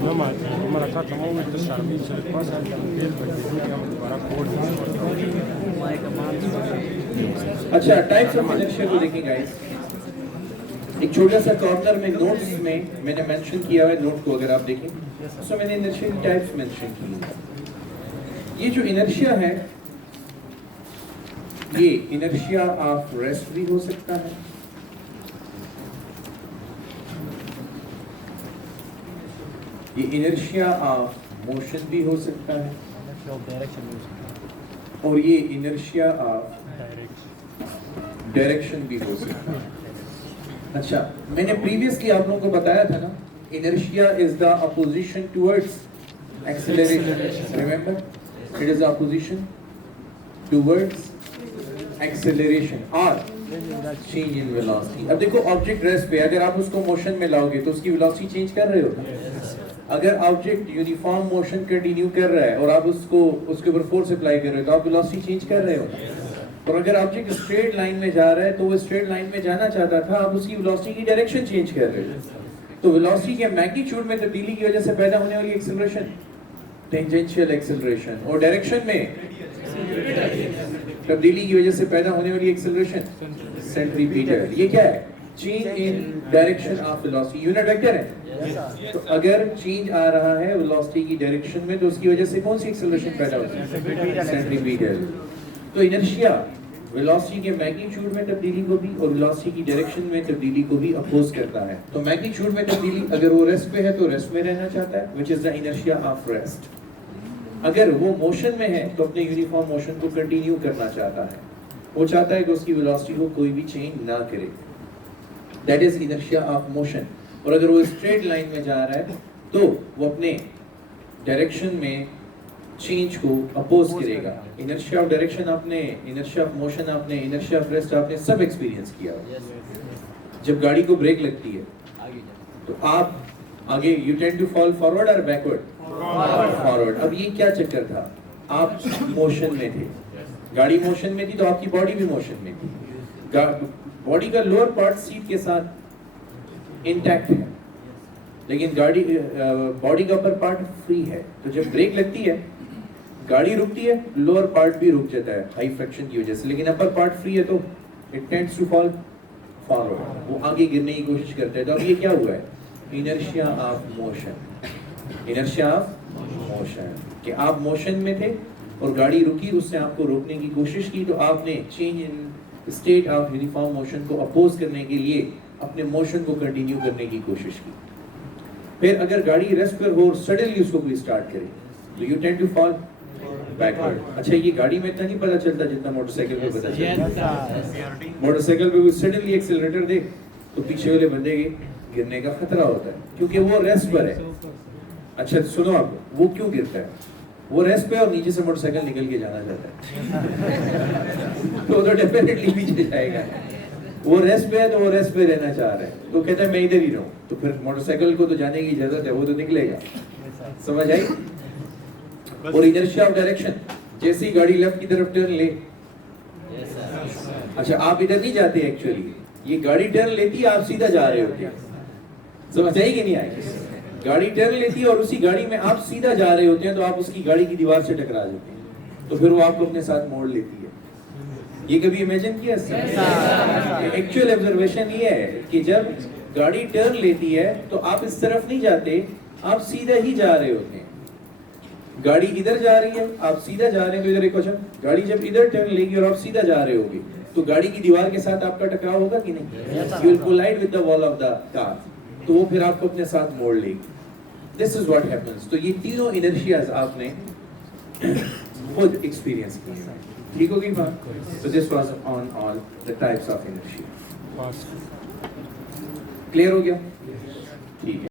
No, ma come la tratta molto servizio di cosa anche per अच्छा, types of inertia को देखें guys. एक छोटा सा कॉर्नर में नोट्स में मैंने मेंशन किया है नोट को, अगर आप देखें तो मैंने इनर्शिया की टाइप्स मेंशन की है। ये जो इनर्शिया है, ये इनर्शिया ऑफ रेस्ट भी हो सकता है, ये इनर्शिया ऑफ मोशन भी हो सकता है, और ये इनर्शिया ऑफ डायरेक्शन भी हो सकता है। अच्छा, मैंने प्रीवियसली आप लोगों को बताया था ना, inertia is the opposition towards acceleration. Remember, it is the opposition towards acceleration और चेंज इन वेलोसिटी। अब देखो, ऑब्जेक्ट रेस्ट पे अगर आप उसको मोशन में लाओगे तो उसकी वेलोसिटी चेंज कर रहे हो। अगर ऑब्जेक्ट यूनिफॉर्म मोशन कंटिन्यू कर रहा है और आप उसको उसके ऊपर फोर्स अप्लाई कर रहे हो तो आप वेलोसिटी चेंज कर रहे हो। और अगर ऑब्जेक्ट स्ट्रेट लाइन में जा रहा है तो वो स्ट्रेट लाइन में जाना चाहता था, आप उसकी वेलोसिटी की डायरेक्शन चेंज कर रहे हो। तो वेलोसिटी के मैग्नीट्यूड में तब्दीली की वजह से पैदा होने वाली एक्सेलरेशन टेंजेंशियल एक्सेलरेशन, और डायरेक्शन में तब्दीली की वजह से पैदा होने वाली एक्सेलरेशन सेंट्रीपिटल। ये क्या है? Change in direction of velocity. Unit vector है। तो अगर चेंज आ रहा है वेलोसिटी की डायरेक्शन में तो उसकी वजह से कौन सी एक्सेलरेशन पैदा होती है? सेंट्रीपिटल। तो इनर्शिया वेलोसिटी के मैग्नीट्यूड में तब्दीली को भी और वेलोसिटी की डायरेक्शन में तब्दीली को भी अपोज करता है। तो मैग्नीट्यूड में तब्दीली, अगर वो रेस्ट पे है तो रेस्ट में रहना चाहता है, which is the inertia of rest. अगर वो मोशन में है तो अपने यूनिफॉर्म मोशन को कंटिन्यू करना चाहता है, वो चाहता है कि उसकी वेलोसिटी को कोई भी चेंज ना करे, that is inertia of motion. और अगर वो स्ट्रेट लाइन में जा रहा है तो वो अपने डायरेक्शन में चेंज को अपोज करेगा। इनर्शिया ऑफ डायरेक्शन आपने, इनर्शिया ऑफ मोशन आपने, इनर्शिया ऑफ रेस्ट आपने सब एक्सपीरियंस किया। जब गाड़ी को ब्रेक लगती है तो आप आगे, you tend to fall forward और बैकवर्ड? फॉरवर्ड। अब ये क्या चक्कर था? आप मोशन में थे, गाड़ी मोशन में थी तो आपकी बॉडी भी मोशन में थी। बॉडी का लोअर पार्ट सीट के साथ इंटैक्ट है, लेकिन गाड़ी बॉडी का अपर पार्ट फ्री है। तो जब ब्रेक लगती है, गाड़ी रुकती है, लोअर पार्ट भी रुक जाता है हाई फ्रिक्शन की वजह से, लेकिन अपर पार्ट फ्री है तो it tends to fall forward, वो आगे गिरने की कोशिश करता है। तो अब ये क्या हुआ है? Inertia of motion. Inertia of motion कि आप मोशन में थे और गाड़ी रुकी, उससे आपको रोकने की कोशिश की, तो आपने change in state of uniform motion को अपोज करने के लिए अपने मोशन को कंटिन्यू करने की कोशिश की। फिर अगर गाड़ी रेस्ट पर हो और सडनली उसको कोई स्टार्ट करे तो you tend to fall backward. अच्छा, ये गाड़ी में इतना नहीं पता चलता जितना मोटरसाइकिल पे पता चलता। मोटरसाइकिल पे कोई सडनली एक्सीलरेटर दे तो पीछे वाले बंदे के गिरने का खतरा होता है, क्योंकि वो रेस्ट पर है। अच्छा सुनो, आप वो क्यों गिरता है? वो रेस्ट पे और नीचे से मोटरसाइकिल निकल के जाना चाहता है तो डेफिनेटली पीछे जाएगा। वो रेस्ट पे है तो वो रेस्ट पे रहना चाह रहा है, तो कहता है मैं इधर ही रहूं, तो फिर मोटरसाइकिल को तो जाने की इजाजत है, वो तो निकलेगा। समझ आई? और इनर्शिया ऑफ डायरेक्शन, जैसे ही गाड़ी लेफ्ट की तरफ टर्न ले, अच्छा आप इधर नहीं जाते एक्चुअली, ये गाड़ी टर्न लेती है, आप सीधा जा रहे होते हैं। समझ आई कि नहीं आई? गाड़ी टर्न लेती है और उसी गाड़ी में आप सीधा जा रहे होते हैं, तो आप उसकी गाड़ी की दीवार से टकरा जाते हैं, तो फिर वो आपको अपने साथ मोड़ लेती है। ये कभी इमेजिन किया? एक्चुअल ऑब्जर्वेशन ये है कि जब गाड़ी टर्न लेती है तो आप इस तरफ नहीं जाते, आप सीधा ही जा रहे होते हैं। गाड़ी इधर जा रही है, आप सीधा जा रहे हैं, तो इधर एक क्वेश्चन, गाड़ी जब इधर टर्न लेगी और आप सीधा जा रहे होगे तो गाड़ी की दीवार के साथ आपका टकराव होगा कि नहीं? You will collide with the wall of the car, तो वो फिर आपको अपने साथ मोड़ लेगी। This is what happens. तो ये तीनों इनर्शियाज आपने खुद एक्सपीरियंस किए। ठीक हो गई बात? So this was on all the types of inertia. Clear हो गया? ठीक है।